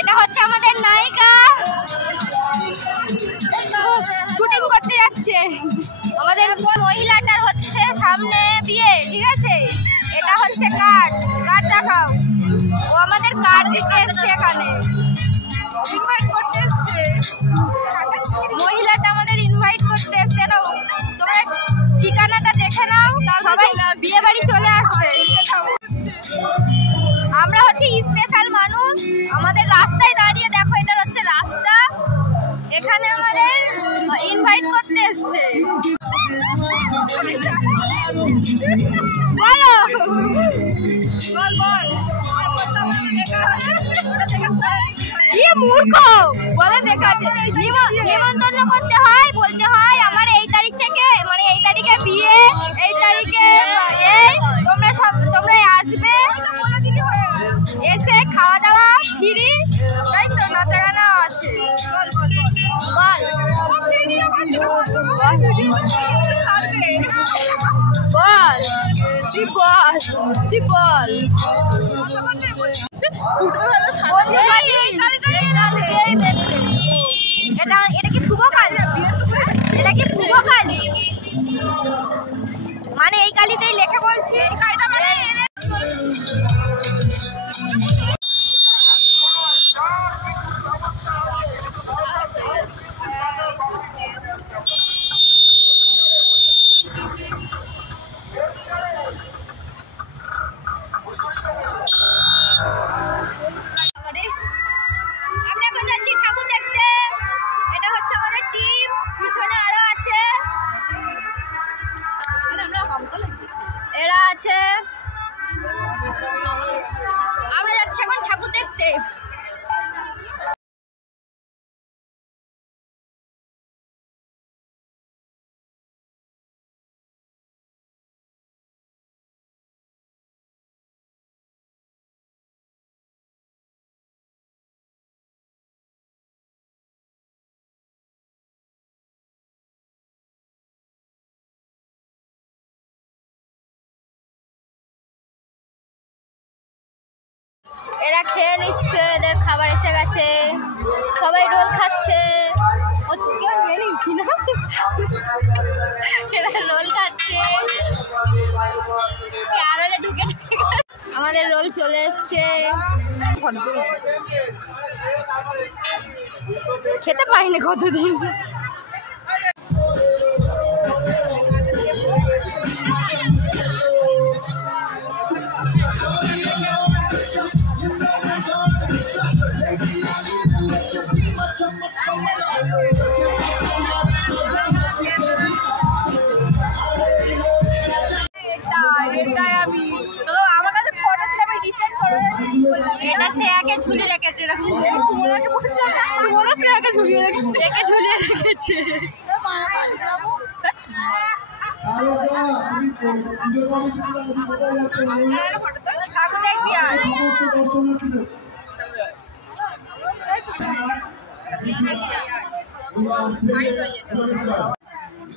এটা হচ্ছে আমাদের নায়িকা শুটিং করতে যাচ্ছে। আমাদের মহিলাটার হচ্ছে সামনে বিয়ে, ঠিক আছে? এটা হচ্ছে কার্ড দেখাও। ও আমাদের কার্ড দিতে এসছে, এখানে ইনভাইট করতে এসছে। মহিলাটা আমাদের ইনভাইট করতে এসছে না। তোমরা ঠিকানাটা দেখে নাও, সবাই বিয়ে বাড়ি চলে আসবে। আমরা হচ্ছে স্পেশাল মানুষ, আমাদের রাস্তায় দাঁড়িয়ে দেখো, এটা হচ্ছে রাস্তা, এখানে আমাদের ইনভাইট করতে এসছে। বলো কি মূর্খ বলে দেখাচ্ছে। নিমন্ত্রণ করতে হয়, বলতে হয় আমার এই তারিখ থেকে, মানে এই তারিখে বিয়ে, এই তারিখে এই তোমরা আসবে, এসে খাওয়া দাওয়া ফ্রি, তাই তো? নাচা গানা আছে। বল তুই বল এটা কি শুভ কালী? এটা কি শুভ কালী? মানে এই কালীতেই লেখা বলছি। এরা আছে, আমরা যাচ্ছি এখন ঠাকুর দেখতে। এরা খেয়ে নিচ্ছে, এদের খাবার এসে গেছে, সবাই রোল খাচ্ছে। কেউ নিয়ে নিচ্ছি না, এরা রোল খাচ্ছে। ঢুকে আমাদের রোল চলে এসছে, খেতে পাইনি কতদিন। এটা শ্রেয়াকে ঝুলিয়ে রেখেছে, এরকম শ্রেয়াকে ঝুলিয়ে রেখেছে। ঠাকুর দেখবি আর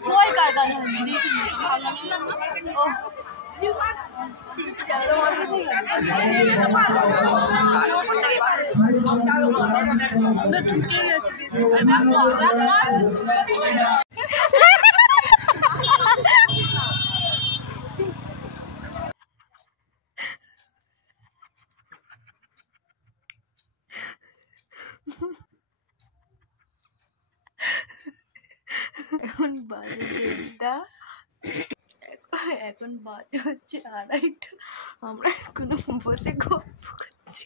कोई करता नहीं। এখন বাজে হচ্ছে 2:30, আমরা এখনো বসে গল্প করছি।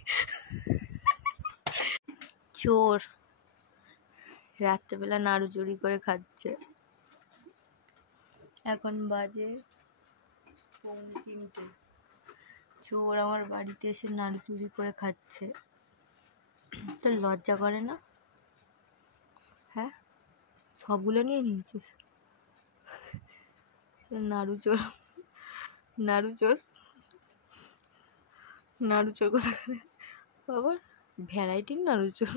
চোর রাত্রেবেলা নাড়ু চুরি করে খাচ্ছে। এখন বাজে 3:45, চোর আমার বাড়িতে এসে নাড়ু চুরি করে খাচ্ছে। তোর লজ্জা করে না? হ্যাঁ, সবগুলো নিয়ে নিয়েছিস। নাড়ু চোর কোথায় বাবা? ভ্যারাইটির নাড়ু চোর।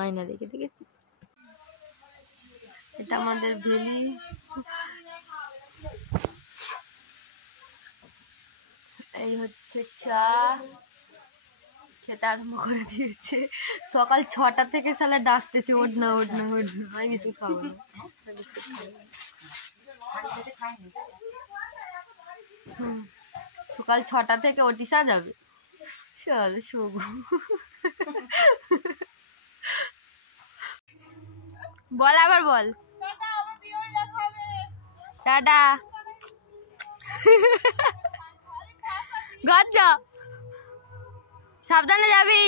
আয়না দেখে দেখে। এটা আমাদের ভেলি। এই হচ্ছে চা, খেতে আরম্ভ করে দিয়েছে। সকাল 6টা থেকে সালা ডাকতেছে ওঠ না ওঠ না ওঠ না। আমি বিস্কুট খাবো না, সকাল 6টা থেকে ওটিসা যাবে। চল শোবো। বল আবার বল টাটা। ঘর যা, সাবধানে যাবি।